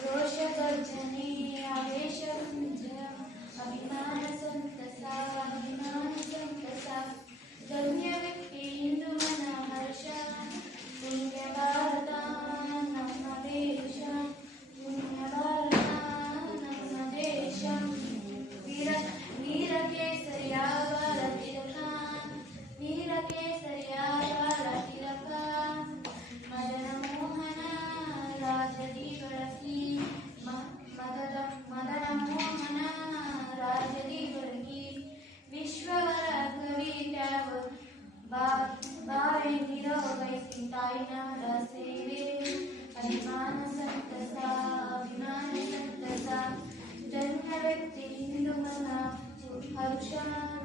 रोष गर्जनी आवेशकुञ्ज अभिमान Arjuna,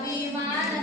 अभिमान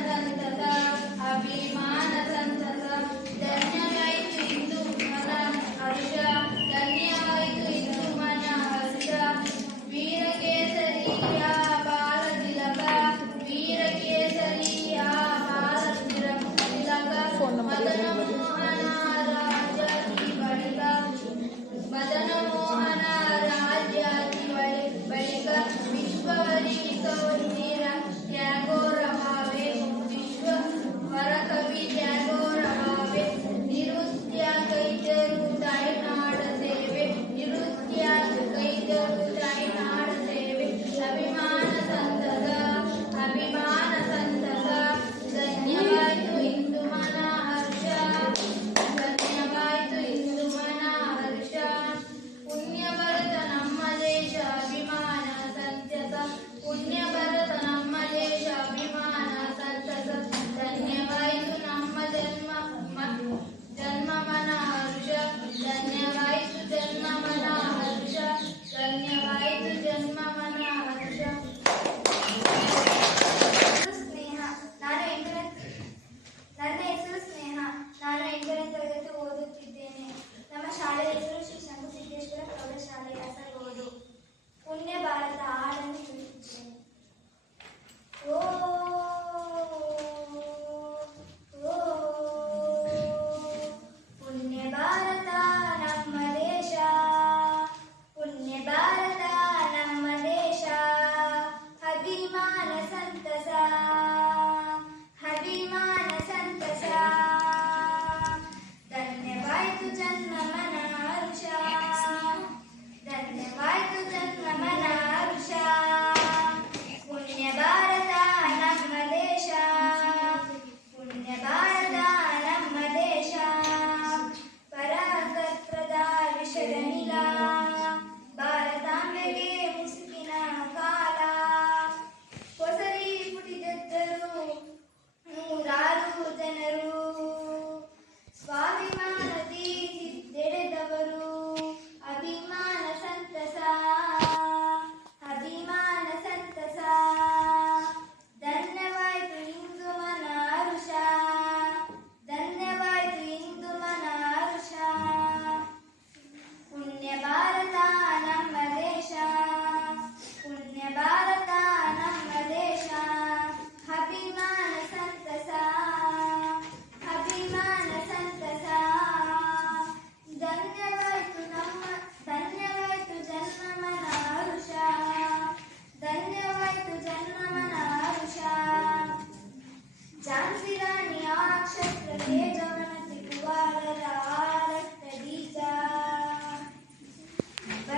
何?